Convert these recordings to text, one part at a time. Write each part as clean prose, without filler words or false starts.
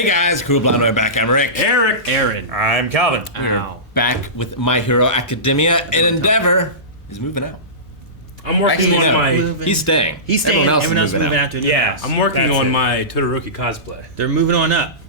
Hey guys, Cool Blind Way back. I'm Rick. Eric. Aaron. I'm Calvin. We're back with My Hero Academia, and Endeavor is moving out. I'm working on my. He's staying. He's staying. Everyone else is moving out to a new house. I'm working on my Todoroki cosplay. They're moving on up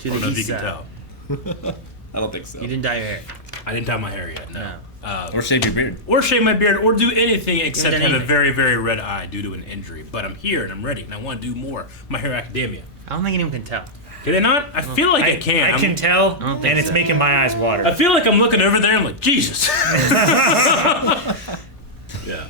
to I don't know the if you east can side. tell. I don't think so. You didn't dye your hair. I didn't dye my hair yet. No. Or shave your beard. Or shave my beard, or do anything except done have a anything. very, very red eye due to an injury. But I'm here and I'm ready, and I want to do more. My Hero Academia. I don't think anyone can tell. Can they not? I feel like I can. I can tell, I don't think and it's so. making my eyes water. I feel like I'm looking over there and I'm like, Jesus. Yeah.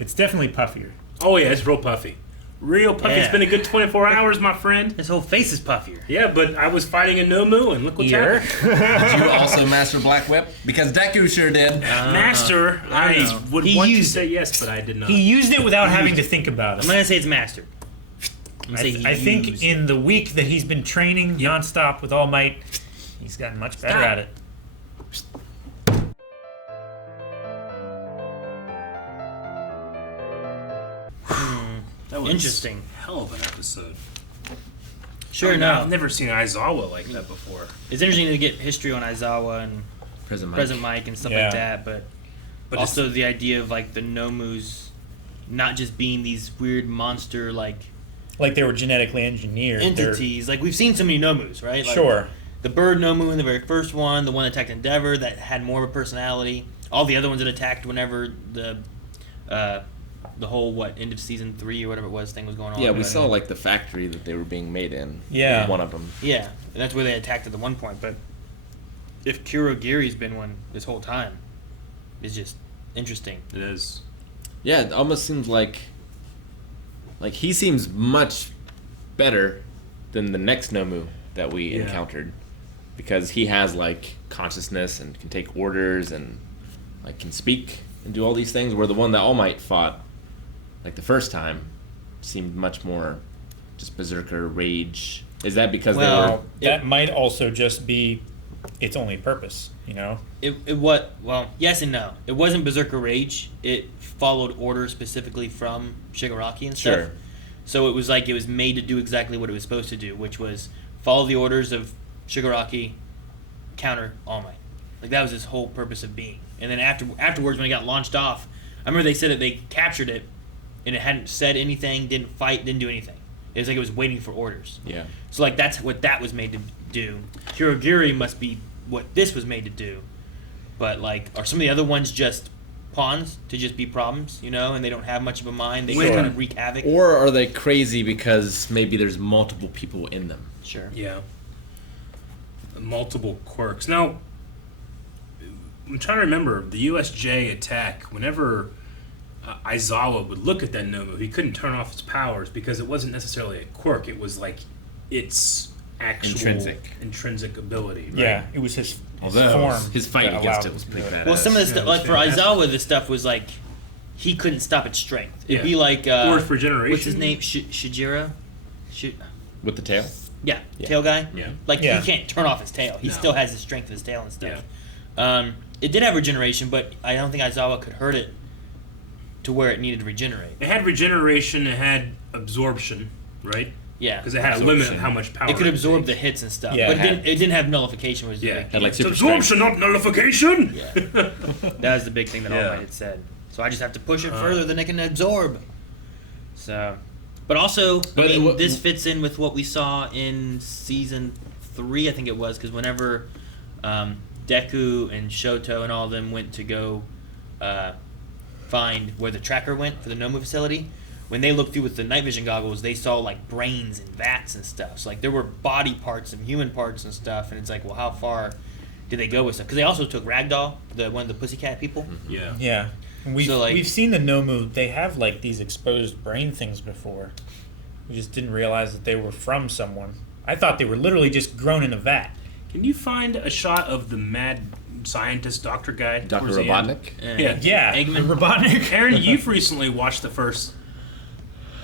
It's definitely puffier. Oh yeah, it's real puffy. Real puffy. Yeah. It's been a good 24 hours, my friend. His whole face is puffier. Yeah, but I was fighting a Nomu, and look what's Ear. happening. Did you also master Black Whip? Because Deku sure did. Master, I don't I know. would He want to used say yes, but I did not. He used it without having to think about I'm it. not gonna say it's mastered. I'm gonna say he I think used in the week that he's been training nonstop with All Might, he's gotten much better Stop. at it. That was Interesting. hell of an episode. Sure, I mean, no. I've never seen Aizawa like that before. It's interesting to get history on Aizawa and Present Mike. Present Mike and stuff Yeah. like that, but also the idea of like the Nomus not just being these weird monster like Like they were genetically engineered. They're- entities. Like we've seen so many Nomus, right? Like, Sure. The bird Nomu in the very first one, the one that attacked Endeavor that had more of a personality. All the other ones that attacked whenever the whole end of season 3 or whatever it was thing was going on. Yeah, we But- saw like the factory that they were being made in. Yeah. One of them. Yeah, and that's where they attacked at the one point. But if Kurogiri's been one this whole time, it's just interesting. It is. Yeah, it almost seems like he seems much better than the next Nomu that we Yeah. encountered, because he has like consciousness and can take orders and like can speak and do all these things. Where the one that All Might fought, like the first time, seemed much more just berserker rage. Is that because Well, Well, that might also just be its only purpose, you know? Well, yes and no. It wasn't Berserker Rage. It followed orders specifically from Shigaraki and stuff. Sure. So it was like it was made to do exactly what it was supposed to do, which was follow the orders of Shigaraki, counter All Might. Like that was its whole purpose of being. And then afterwards, when it got launched off, I remember they said that they captured it, and it hadn't said anything, didn't fight, didn't do anything. It was like it was waiting for orders. Yeah. So like that's what that was made to do. Kurogiri must be what this was made to do. But like, are some of the other ones just pawns to just be problems, you know, and they don't have much of a mind? They Sure. just kind of wreak havoc. Or are they crazy because maybe there's multiple people in them? Sure. Yeah. Multiple quirks. Now, I'm trying to remember the USJ attack. Whenever Aizawa would look at that Nomu, he couldn't turn off his powers because it wasn't necessarily a quirk. It was like its actual intrinsic ability. Right? Yeah, it was his Although form. his fight that against allowed it was him to pretty do it. badass. Well, some of the Yeah, stuff, it was like for fantastic. Aizawa, the stuff was like he couldn't stop its strength. It'd Yeah. be like Or for regeneration. what's his name? Shijira. With the tail? Yeah, Yeah. tail guy. Yeah. Like Yeah. he can't turn off his tail. He No. still has the strength of his tail and stuff. It did have regeneration, but I don't think Aizawa could hurt it to where it needed to regenerate. It had regeneration. It had absorption, right? Yeah, Because it had a limit of how much power. it could absorb the take. hits and stuff. Yeah, but it it didn't have nullification, which was Yeah. the big Had, like, deal. It's super absorption, not nullification. Yeah. That was the big thing that All Yeah. Might had said. So I just have to push it further than it can absorb. So, but also, But I mean, what- this fits in with what we saw in season 3, I think it was, because whenever Deku and Shoto and all of them went to go find where the tracker went for the Nomu facility, when they looked through with the night vision goggles, they saw like brains and vats and stuff. So like there were body parts and human parts and stuff, and it's like, well, how far did they go with stuff? Because they also took Ragdoll, one of the Pussycat people. Yeah. Yeah. And we've, So, like- we've seen the Nomu, they have like these exposed brain things before. We just didn't realize that they were from someone. I thought they were literally just grown in a vat. Can you find a shot of the mad scientist doctor guy? Dr. towards the end? Robotnik? Yeah. Yeah, Eggman. Robotnik. Aaron, you've recently watched the first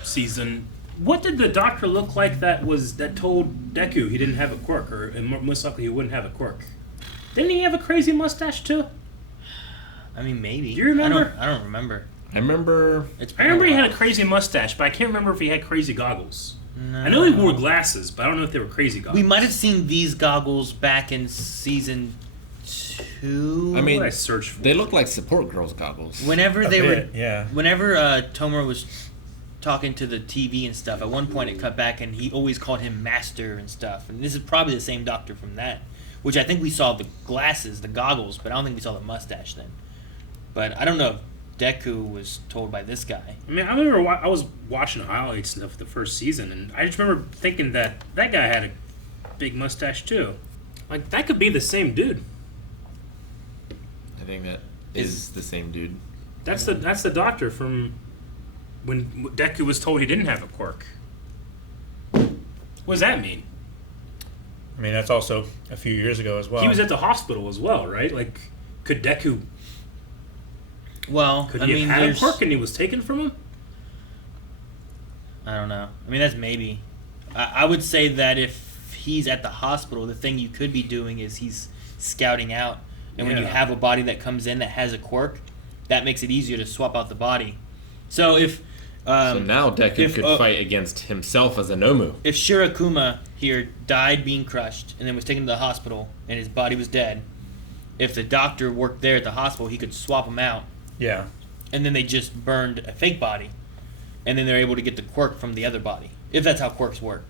season. What did the doctor look like that told Deku he didn't have a quirk, or and most likely he wouldn't have a quirk? Didn't he have a crazy mustache too? I mean, maybe. Do you remember? I don't remember. I remember. It's I been remember he while. had a crazy mustache, but I can't remember if he had crazy goggles. No. I know he wore glasses, but I don't know if they were crazy goggles. We might have seen these goggles back in season 2. I mean, What I searched for? they look like support girls goggles. Whenever A they bit, were, yeah. whenever Tomura was talking to the TV and stuff, at one point it cut back and he always called him Master and stuff. And this is probably the same Doctor from that, which I think we saw the glasses, the goggles, but I don't think we saw the mustache then. But I don't know if Deku was told by this guy. I mean, I remember I was watching highlights and stuff the first season, and I just remember thinking that guy had a big mustache too. Like, that could be the same dude. I think that is the same dude. That's the Doctor from when Deku was told he didn't have a quirk. What does that mean? I mean, that's also a few years ago as well. He was at the hospital as well, right? Like, could Deku... Well, Could I he mean, have had a there's, quirk and he was taken from him? I don't know. I mean, that's maybe. I would say that if he's at the hospital, the thing you could be doing is he's scouting out. And when you Yeah. have a body that comes in that has a quirk, that makes it easier to swap out the body. So if So now Deku could fight against himself as a Nomu. if Shirakuma here died being crushed and then was taken to the hospital and his body was dead, if the Doctor worked there at the hospital, he could swap him out, Yeah. and then they just burned a fake body, and then they're able to get the quirk from the other body, if that's how quirks work.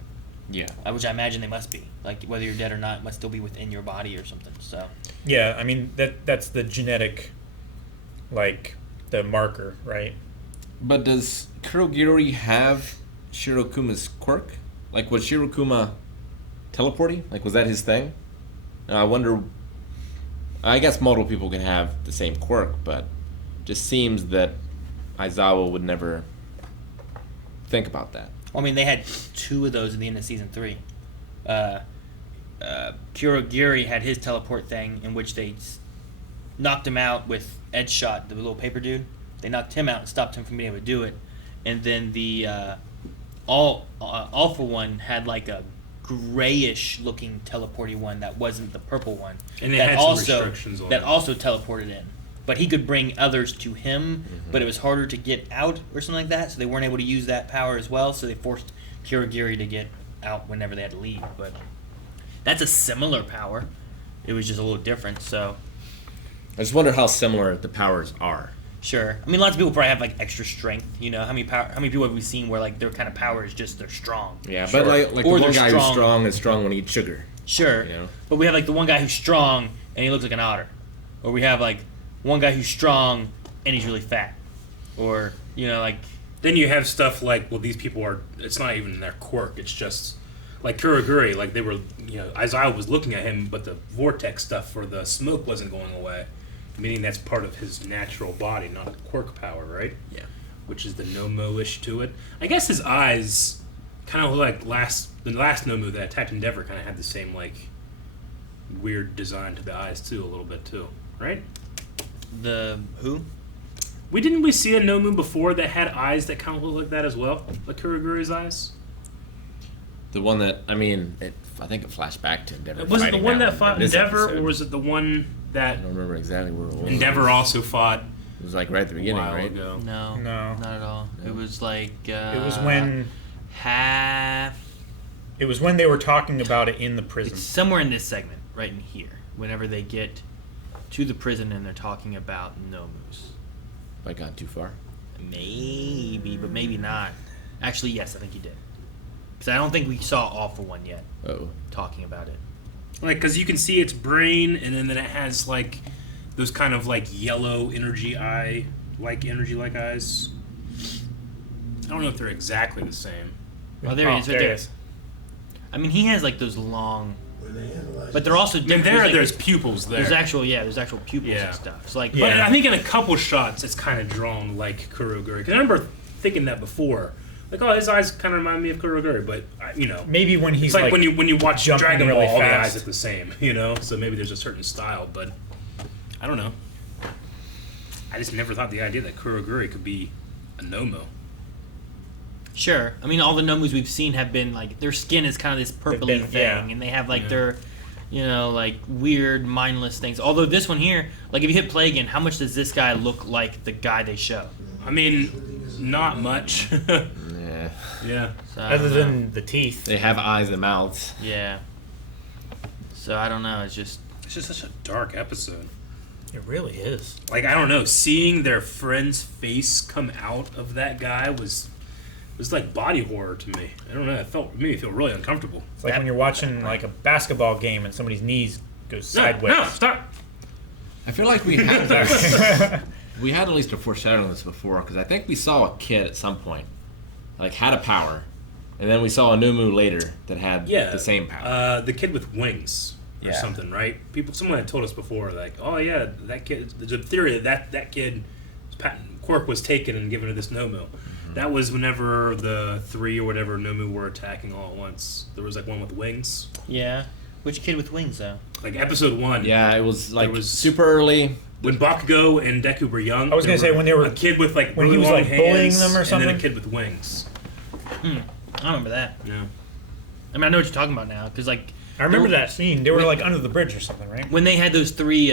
Yeah. Which I imagine they must be. Like, whether you're dead or not, it must still be within your body or something. So, Yeah, I mean, that's the genetic, like, the marker, right? But does Kurogiri have Shirokuma's quirk? Like, was Shirokuma teleporting? Like, was that his thing? I wonder... I guess multiple people can have the same quirk, but just seems that Aizawa would never think about that. I mean, they had 2 of those at the end of season 3. Kurogiri had his teleport thing, in which they knocked him out with Edge Shot, the little paper dude. They knocked him out and stopped him from being able to do it. And then the All for One had like a grayish looking teleporty one that wasn't the purple one. And it that had some also restrictions on that it. also teleported in. But he could bring others to him, but it was harder to get out or something like that, so they weren't able to use that power as well, so they forced Kurogiri to get out whenever they had to leave. But that's a similar power. It was just a little different, so I just wonder how similar the powers are. sure. I mean, lots of people probably have like extra strength. You know, how many people have we seen where like their kind of power is just they're strong? Yeah, Sure. but like the Or one they're guy who's strong when he eats sugar. Sure. You know? But we have like the one guy who's strong and he looks like an otter, or we have like one guy who's strong and he's really fat, or you know, like Then you have stuff like, well, these people are, it's not even their quirk, it's just, like Kurogiri, like they were, you know, Aizawa was looking at him, but the vortex stuff for the smoke wasn't going away, meaning that's part of his natural body, not a quirk power, right? Yeah. Which is the Nomu-ish to it. I guess his eyes kind of look like the last Nomu that attacked Endeavor kind of had the same, like, weird design to the eyes, too, a little bit, too, right? the who? Didn't we see a Nomu before that had eyes that kind of look like that as well? Like Kurogiri's eyes? The one that, I mean, I think it flashed back to Endeavor. Was it the fighting one that one fought in this Endeavor, episode. or was it the one that I don't remember exactly where it was. Endeavor also fought It was like right at the a beginning, while right? ago? No, No. not at all. No. It was like It was when half. they were talking about it in the It's prison. somewhere in this segment, right in here. Whenever they get to the prison and they're talking about Nomus. If I got too far. Maybe, but maybe not. Actually, yes, I think you did. Because I don't think we saw All for One yet Oh. talking about it. Like, because you can see its brain, and then it has, like, those kind of, like, yellow energy energy-like eyes. I don't know if they're exactly the same. Oh, there he is, right there there. it is. I mean, he has like those long, but they're also I mean, different. there's pupils there. There's actual pupils Yeah. and stuff. It's like, But Yeah. I think in a couple shots, it's kind of drawn like Kurogiri. Because I remember thinking that before. Like, oh, his eyes kind of remind me of Kurogiri, but, you know. Maybe when he's It's like, when you watch jumping Dragon really Ball, all the fast. eyes look the same, you know? So maybe there's a certain style, but I don't know. I just never thought the idea that Kurogiri could be a Nomu. sure. I mean, all the Nomus we've seen have been like their skin is kind of this purpley been- thing, yeah. and they have like Yeah. their, you know, like weird mindless things. Although this one here, like if you hit play again, how much does this guy look like the guy they show? I mean, not much. Yeah, Yeah. So, I Other don't know. than the teeth. They have eyes and mouths. Yeah. So I don't know. It's just such a dark episode. It really is. Like, I don't know, seeing their friend's face come out of that guy was like body horror to me. I don't know, it made me feel really uncomfortable. It's like when you're watching like a basketball game and somebody's knees goes sideways. No, stop. I feel like we had we had at least a foreshadowing this before, because I think we saw a kid at some point, like had a power, and then we saw a Nomu later that had the same power. The kid with wings or something, right? Someone had told us before, like, oh yeah, that kid. There's a theory that kid, Quirk was taken and given to this Nomu. Mm-hmm. That was whenever the 3 or whatever Nomu were attacking all at once. There was like one with wings. yeah. Which kid with wings though? Like episode 1. Yeah, it was like super early. When Bakugo and Deku were young. I was gonna say when they were a kid with like when really he was long like bullying hands, them or something. and then a kid with wings. I remember that. Yeah. I mean, I know what you're talking about now, because like I remember that scene. They were like under the bridge or something, right? when they had those three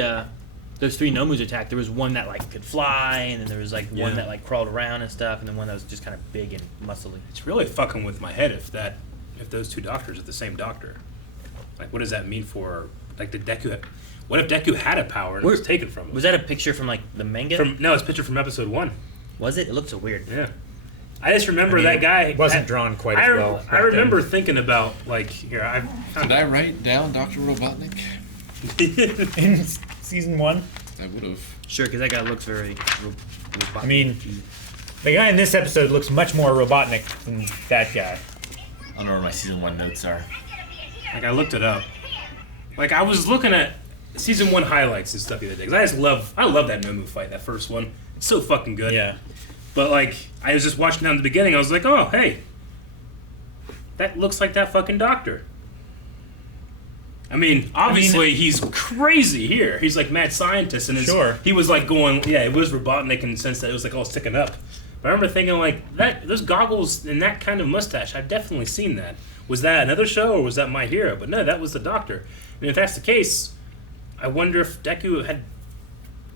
Nomus attack, there was one that like could fly, and then there was like one that like crawled around and stuff, and then one that was just kind of big and muscly. It's really fucking with my head if those 2 doctors are the same doctor. Like, what does that mean for like what if Deku had a power and it was taken from him? Was that a picture from like the manga? No, it's a picture from episode 1. Was it? It looked so weird. Yeah. I just remember that guy wasn't drawn quite as well. I remember thinking about like here. Did I write down Dr. Robotnik? In season 1. I would have. Sure, because that guy looks very. I mean, the guy in this episode looks much more Robotnik than that guy. I don't know where my season 1 notes are. Like, I looked it up. Like, I was looking at season 1 highlights and stuff the other day. 'Cause I love that Nomu fight, that first one. It's so fucking good. Yeah. But, like, I was just watching down at the beginning. I was like, oh, hey. That looks like that fucking doctor. I mean, obviously, he's crazy here. He's, like, mad scientist. And he was, like, going... Yeah, it was Robotnik in the sense that it was, like, all sticking up. But I remember thinking, like, those goggles and that kind of mustache, I've definitely seen that. Was that another show, or was that My Hero? But no, that was the doctor. And if that's the case, I wonder if Deku had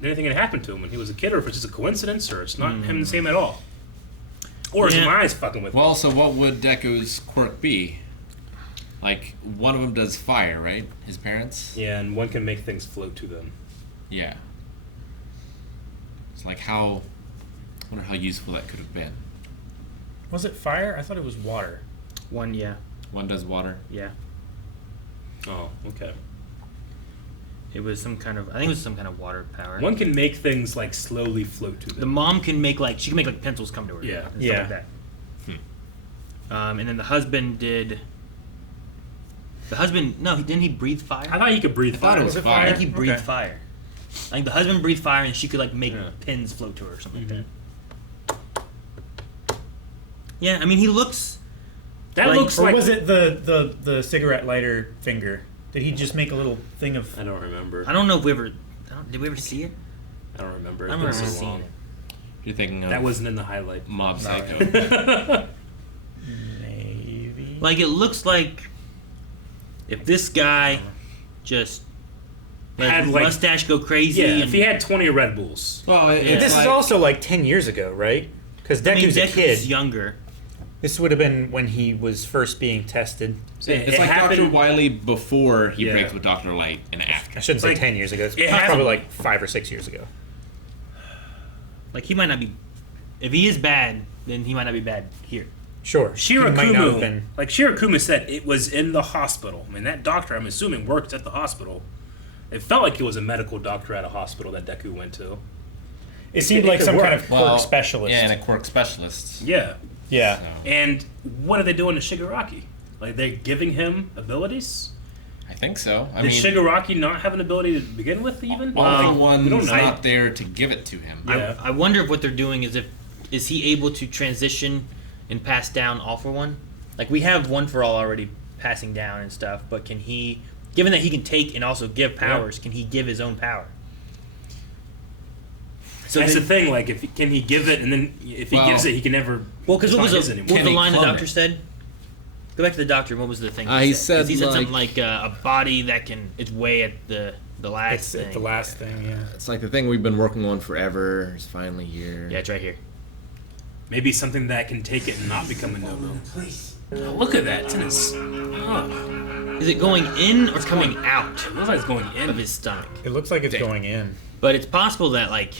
anything had happened to him when he was a kid, or if it's just a coincidence, or it's not him the same at all. Or is my eyes fucking with me? Well, so what would Deku's quirk be? Like, one of them does fire, right? His parents? Yeah, and one can make things float to them. Yeah. It's like I wonder how useful that could have been. Was it fire? I thought it was water. One, yeah. One does water? Yeah. Oh, okay. It was some kind of... I think it was some kind of water power. One can make things, like, slowly float to them. The mom can make, like... She can make, like, pencils come to her. Yeah. And stuff like that. And then the husband did... The husband... No, didn't he breathe fire? I thought he could breathe fire. Was it I fire? think he breathed fire. I think the husband breathed fire, and she could, like, make pins float to her or something like that. Yeah, I mean, he looks... That Like- looks Or like... was it the cigarette lighter finger? Did he just make a little thing of... I don't remember. I don't know if we ever... Did we ever see it? I don't remember. I It's don't been remember so seeing long. it. You're thinking of That wasn't in the highlight. Mob Psycho. Maybe. Like, it looks like if this guy just let Had, his like- mustache go crazy. Yeah, and, if he had 20 Red Bulls. Well, Yeah. This is also like 10 years ago, right? Because I mean, Deku's a Deku's kid. younger. This would have been when he was first being tested. It's like happened- Dr. Wily before he Yeah. breaks with Dr. Light and after. I shouldn't say Like, 10 years ago. It's it probably happened- like 5 or 6 years ago. Like, he might not be... If he is bad, then he might not be bad here. Sure. He might not have Shirakumu, been. like Shirakumu said, it was in the hospital. I mean, that doctor, I'm assuming, worked at the hospital. It felt like it was a medical doctor at a hospital that Deku went to. It seemed it like could some work. kind of quirk specialist. Yeah, and a quirk specialist. Yeah. Yeah. So, And what are they doing to Shigaraki? Like, they're giving him abilities? I think so. I Did mean, Shigaraki not have an ability to begin with, even? all the we one's don't know. not there to give it to him. Yeah. I wonder if what they're doing is he able to transition and pass down all for one? Like, we have one for all already passing down and stuff, but can he, given that he can take and also give powers, can he give his own power? So that's the thing, like, can he give it, and then if he Well- gives it, he can never... Well, because what was his the, anymore. what was Can the he line the clone doctor it? said? Go back to the doctor. What was the thing? He 'Cause said, he said something like- like a body that can. It's way at the last It's thing. at the last thing, yeah. It's like the thing we've been working on forever is finally here. Yeah, it's right here. Maybe something that can take it and not become a Nomu. Oh, look at that. It's in his... Oh. Is it going in or coming out It looks like it's going in. of his stomach? It looks like it's going in. But it's possible that, like,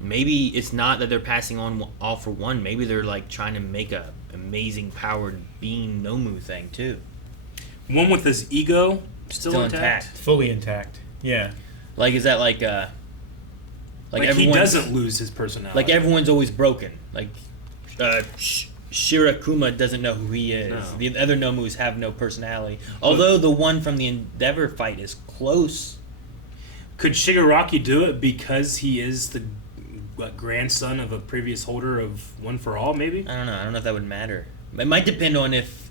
maybe it's not that they're passing on all for one. Maybe they're, like, trying to make a amazing powered being Nomu thing, too. One with his ego still intact. Fully intact. Yeah. Like, is that like Like he everyone's- doesn't lose his personality. Like everyone's always broken. Like Shirakuma doesn't know who he is. No. The other Nomus have no personality. Although the one from the Endeavor fight is close. Could Shigaraki do it because he is the grandson of a previous holder of One for All, maybe? I don't know. I don't know if that would matter. It might depend on if,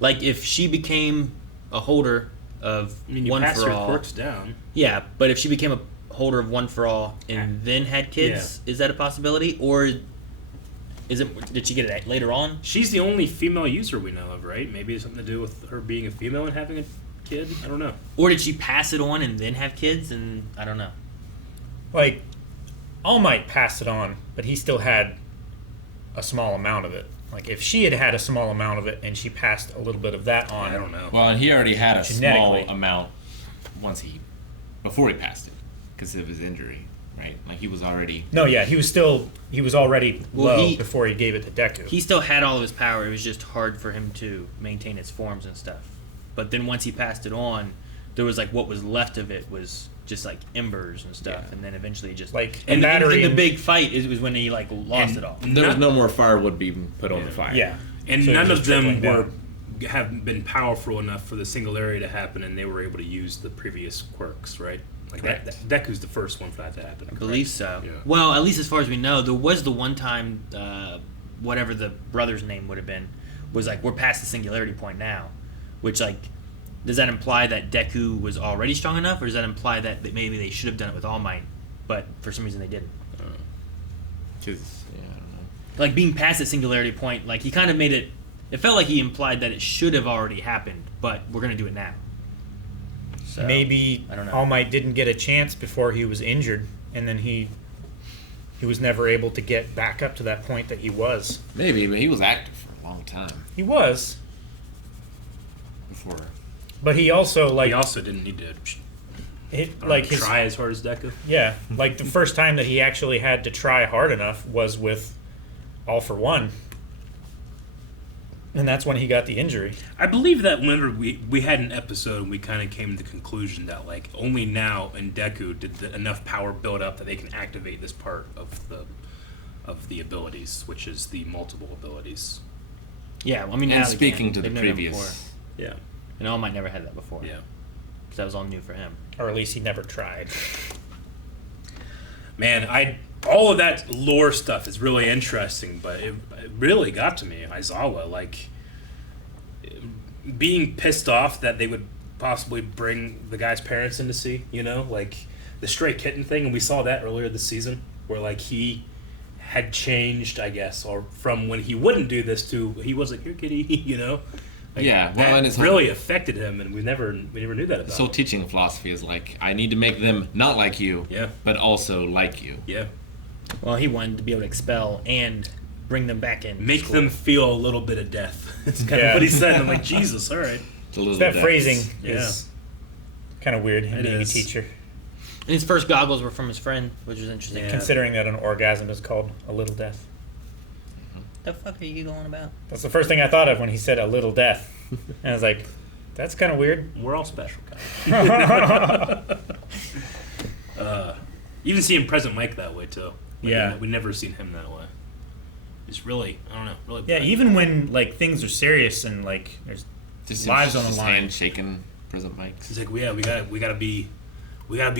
like, if she became a holder of I mean, you One pass for your All. quirks down. Yeah, but if she became a holder of One for All and then had kids, is that a possibility? Or is it? Did she get it later on? She's the only female user we know of, right? Maybe it's something to do with her being a female and having a kid? I don't know. Or did she pass it on and then have kids? And I don't know. Like, All Might passed it on, but he still had a small amount of it. Like, if she had had a small amount of it and she passed a little bit of that on, I don't know. Well, and he already had a small Genetically. amount before he passed it because of his injury, right? Like he was already. No, yeah, he was already Well, low before he gave it to Deku. He still had all of his power. It was just hard for him to maintain its forms and stuff. But then once he passed it on, there was like what was left of it was just like embers and stuff, Yeah. and then eventually just Like, and a battery the and- big fight was when he like lost And it all. There was no more firewood being put on the fire. Yeah. And So none just of them trickling have been powerful enough for the singularity to happen, and they were able to use the previous quirks, right? Like Correct. Deku's the first one for that to happen. I believe so. Yeah. Well, at least as far as we know, there was the one time, whatever the brother's name would have been, was like, we're past the singularity point now. Which, like, does that imply that Deku was already strong enough, or does that imply that maybe they should have done it with All Might, but for some reason they didn't? 'Cause, yeah, I don't know. Like, being past the singularity point, like, he kind of made it... It felt like he implied that it should have already happened, but we're going to do it now. So, Maybe I don't know. All Might didn't get a chance before he was injured, and then he was never able to get back up to that point that he was. Maybe, but he was active for a long time He was, before. but he also He like also didn't need to try as hard as Deku. Yeah, like the first time that he actually had to try hard enough was with All for One. And that's when he got the injury. I believe that whenever we had an episode and we kind of came to the conclusion that like only now in Deku did enough power build up that they can activate this part of the abilities, which is the multiple abilities. Yeah, I mean, And now they speaking can. to the They've known it previous. before. Yeah. And All Might never had that before. Yeah. Because that was all new for him. Or at least he never tried. Man, all of that lore stuff is really interesting, but it really got to me. Aizawa, like being pissed off that they would possibly bring the guy's parents in to see, like the stray kitten thing, and we saw that earlier this season, where like he had changed, I guess, or from when he wouldn't do this to he was like, "Here, kitty," Like, Yeah, well, that and it's really affected him, and we never knew that about So him. teaching philosophy is like, I need to make them not like you, Yeah. but also like you. Yeah. Well, he wanted to be able to expel and bring them back in. Make school. them feel a little bit of death. It's kind Yeah. of what he said. I'm like, Jesus, all right. It's a little That bit- phrasing Yeah. is kind of weird, him It being is. a teacher. And his first goggles were from his friend, which was interesting. Yeah. Considering that an orgasm is called a little death. The fuck are you going about? That's the first thing I thought of when he said a little death. And I was like, that's kind of weird. We're all special, guys. Even seeing Present Mike that way, too. Like, Yeah. We never seen him that way. It's really, I don't know, really. Yeah, even when like things are serious and like there's Just lives on his the line. hand shaking present mics. He's like, yeah, we gotta be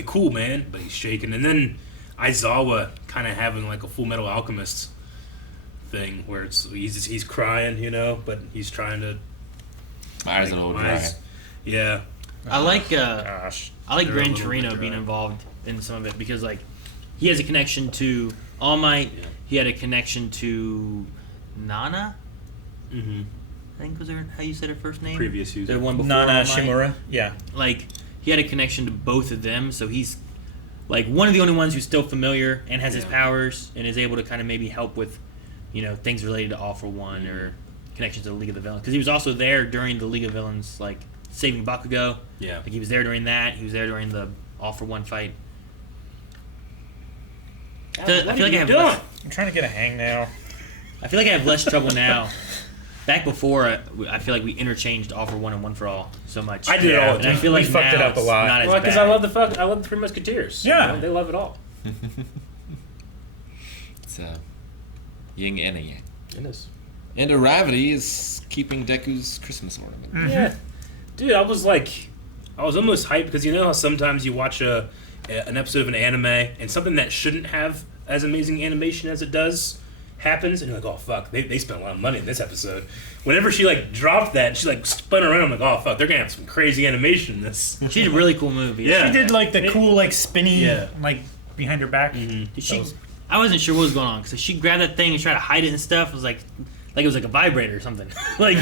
cool, man. But he's shaking, and then Aizawa kind of having like a Full Metal Alchemist thing where he's crying, but he's trying to. My eyes are a little dry. Yeah. I like gosh. I like They're a Gran little bit Torino dry. being involved in some of it because like he has a connection to All Might. Yeah. He had a connection to Nana. Mm-hmm. I think was her how you said her first name. Previous user. The one before Nana All Might. Shimura. Yeah. Like he had a connection to both of them, so he's like one of the only ones who's still familiar and has his powers and is able to kind of maybe help with, things related to All for One or connections to the League of the Villains. Because he was also there during the League of Villains, like saving Bakugo. Yeah. Like he was there during that. He was there during the All for One fight. I feel like I have less, I'm trying to get a hang now. I feel like I have less trouble now. Back before, I feel like we interchanged All for One and One for All so much. I did it all the And I time. feel like We fucked it now up a it's lot. Not as Well, because bad. I love the Three Musketeers. Yeah. They love it all. It's yin and a yang. It is. And Aravity is keeping Deku's Christmas ornament. Yeah, dude, I was almost hyped because you know how sometimes you watch an episode of an anime and something that shouldn't have as amazing animation as it does happens, and you're like, oh fuck, they spent a lot of money in this episode. Whenever she dropped that, and she spun around, I'm like, oh fuck, they're gonna have some crazy animation in this. She did a really cool movie. Yeah. She did the cool spinny behind her back. Did I wasn't sure what was going on because she grabbed that thing and tried to hide it and stuff. It was like it was like a vibrator or something. I'm like,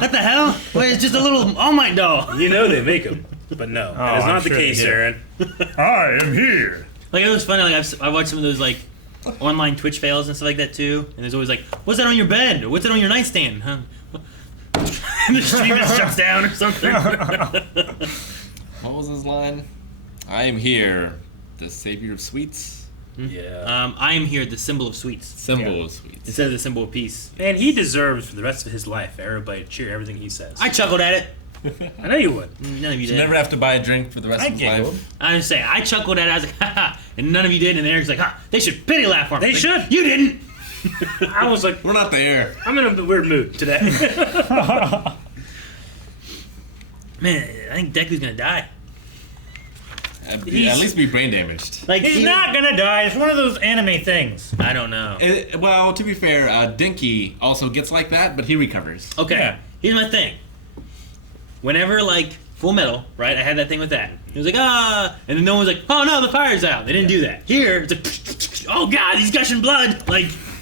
what the hell? Wait, it's just a little All Might doll. You know they make them, but no, that is I'm not the sure they case, did. Aaron. I am here. Like it was funny. Like I watched some of those online Twitch fails and stuff like that too. And there's always what's that on your bed? Or what's that on your nightstand? Huh? And the stream just shuts down or something. What was his line? I am here, the savior of sweets. Yeah. I am here, the symbol of sweets Symbol of sweets. instead of the symbol of peace. And he deserves for the rest of his life everybody to cheer everything he says. I chuckled at it. I know you would. None of you You did. never have to buy a drink for the rest I of his giggled. life. I was saying, I chuckled at it. I was like, ha ha, and none of you did. And Eric's like, ha, they should pity laugh for him. They Like, should. You didn't. I was like, We're not there. I'm in a weird mood today. Man, I think Deku's gonna die. At He's- least be brain damaged. Like He's not gonna die. It's one of those anime things. I don't know. Well, to be fair, Dinky also gets like that, but he recovers. Okay, Yeah. here's my thing. Whenever Full Metal, right? I had that thing with that. It was like and then no one was like, oh no, the fire's out. They didn't do that. Here, it's like, oh god, he's gushing blood.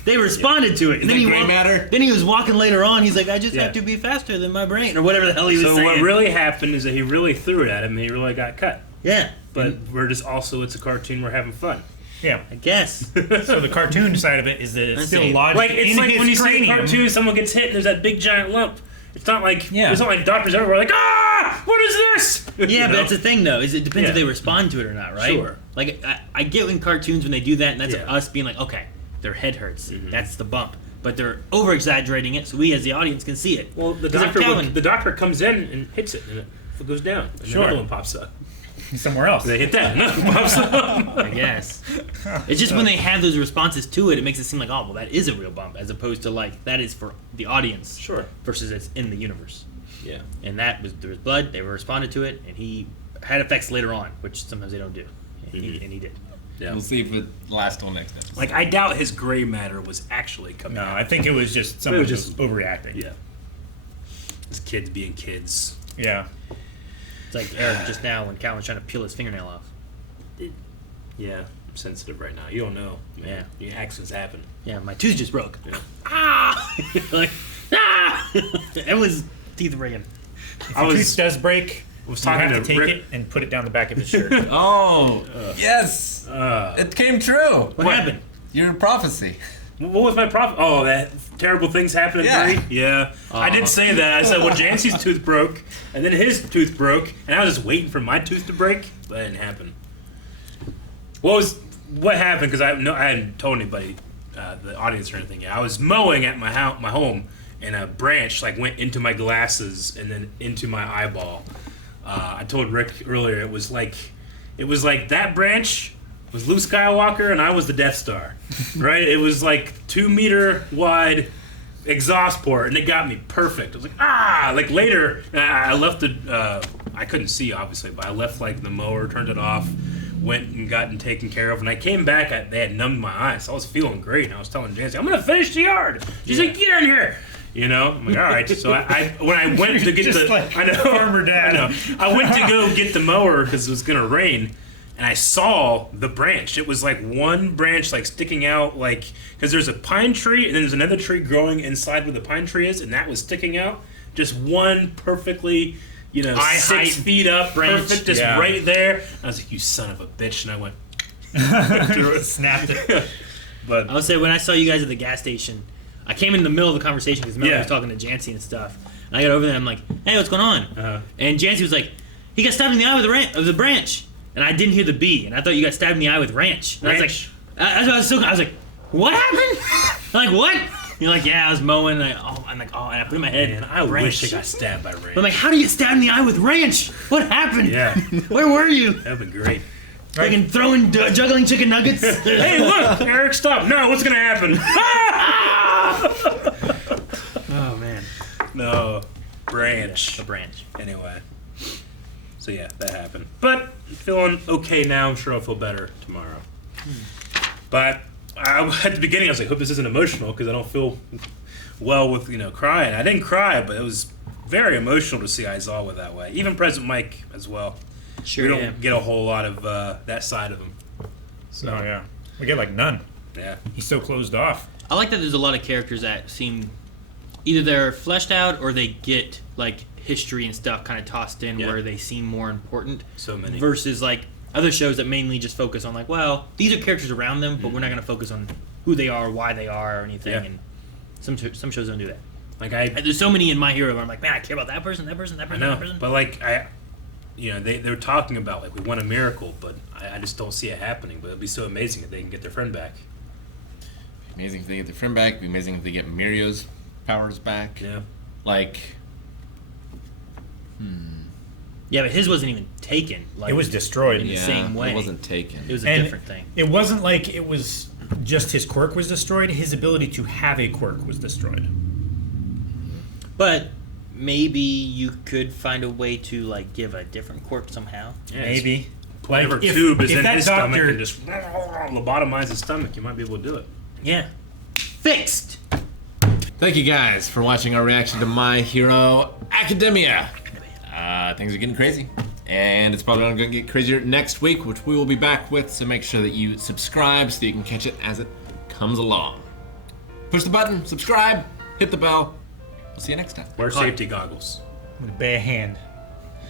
They responded to it. And Is then that gray matter? Then he was walking later on. He's like, I just Yeah. have to be faster than my brain, or whatever the hell he was So saying. what really happened is that he really threw it at him and he really got cut. Yeah, But it's a cartoon, we're having fun. Yeah. I guess. So the cartoon side of it is that it's Let's still see. logic It's in like his when you see a cranium. cartoon, someone gets hit and there's that big giant lump. It's not like Yeah. it's not like doctors everywhere what is this? Yeah, You but know? that's the thing, though. Is it depends if Yeah. they respond to it or not, right? Sure. I get in cartoons when they do that, and that's Yeah. us being like, okay, their head hurts. That's the bump. But they're over exaggerating it, so we as the audience can see it. Well, the 'Cause if doctor Calvin- the doctor comes in and hits it and it goes down. And Sure. another one pops up. Somewhere else. They hit that, another one pops up. I guess. It's just when they have those responses to it, it makes it seem like, oh, well, that is a real bump, as opposed to that is for the audience. Sure. Versus it's in the universe. Yeah. And there was blood. They responded to it, and he had effects later on, which sometimes they don't do, and he did. Yeah. We'll see if it lasts till next episode. I doubt his gray matter was actually coming No, out. I think it was just someone was just just- overreacting. Yeah. His kids being kids. Yeah. It's like Eric just now when Calvin was trying to peel his fingernail off. Yeah. I'm sensitive right now. You don't know. Man. Yeah. Accidents happen. Yeah, my tooth just broke. Yeah. Ah! It was teeth breaking. I If was tooth does break, was you talking have to to take Rick. it and put it down the back of his shirt. Oh, yes! Uh, It came true! What happened? Your prophecy. what was my problem? Oh, that terrible things happen in Yeah. 3? Yeah. I did say that. I said, well, Jancy's tooth broke, and then his tooth broke, and I was just waiting for my tooth to break, but it didn't happen. What happened, because I hadn't told anybody, the audience or anything yet. I was mowing at my home, and a branch went into my glasses and then into my eyeball. I told Rick earlier it was like that branch was Luke Skywalker and I was the Death Star, right? It was 2 meter wide exhaust port and it got me perfect. I was like later I left I couldn't see obviously, but I left the mower, turned it off, went and gotten taken care of, and I came back. They had numbed my eyes. So I was feeling great, and I was telling Jancy, I'm gonna finish the yard. She's like, get in here. You know, I'm like, all right. So when I went to get Just like I know, farmer dad. I know. I went to go get the mower because it was gonna rain, and I saw the branch. It was one branch sticking out, because there's a pine tree and then there's another tree growing inside where the pine tree is, and that was sticking out. Just one perfectly you know, Eye 6 height, feet up, branch. perfect, just Yeah. right there. I was like, you son of a bitch, and I went. Snapped it. But I would say when I saw you guys at the gas station, I came in the middle of the conversation because Melanie Yeah. was talking to Jancy and stuff. And I got over there, I'm like, hey, what's going on? Uh-huh. And Jancy was like, he got stabbed in the eye with the branch. And I didn't hear the B, and I thought you got stabbed in the eye with ranch. And Ranch. I was like, I was like, what happened? I'm like, what? You're like, yeah, I was mowing. And I'm like, and I put in my head, man, I ranch. wish I got stabbed by ranch. I'm like, how do you get stabbed in the eye with ranch? What happened? Yeah. Where were you? That'd be great. Fucking throwing, juggling chicken nuggets? Hey, look, Eric, stop. No, what's gonna happen? Oh, man. No, branch. A branch. Anyway, so yeah, that happened. But feeling okay now. I'm sure I'll feel better tomorrow. But at the beginning, I was like, hope this isn't emotional because I don't feel well with crying. I didn't cry, but it was very emotional to see Aizawa that way. Even President Mike as well. Sure, We don't get a whole lot of that side of him. So Oh yeah, we get like none. yeah. He's so closed off. I like that there's a lot of characters that seem either they're fleshed out or they get like history and stuff kind of tossed in Yeah. where they seem more important. So many. Versus like other shows that mainly just focus on like, well, these are characters around them, but we're not going to focus on who they are, why they are, or anything. Yeah. And some shows don't do that. Like And there's so many in My Hero where I'm like, man, I care about that person, that person, that I person, know, that person. but like they were talking about like we want a miracle, but I just don't see it happening. But it'd be so amazing if they can get their friend back. Amazing if they get their friend back. It'd be amazing if they get Mirio's powers back. Yeah. Like, Yeah, but his wasn't even taken. Like, It was destroyed. in the yeah, same way. it wasn't taken. It was a And different thing. It wasn't like it was just his quirk was destroyed. His ability to have a quirk was destroyed. But maybe you could find a way to like give a different quirk somehow. Yeah, Maybe. Whatever Like, if- tube is if in that his doctor- stomach and just lobotomize his stomach, you might be able to do it. Yeah. Fixed. Thank you guys for watching our reaction to My Hero Academia. Things are getting crazy. And it's probably going to get crazier next week, which we will be back with, so make sure that you subscribe so you can catch it as it comes along. Push the button, subscribe, hit the bell. We'll see you next time. Wear safety goggles. With a bare hand.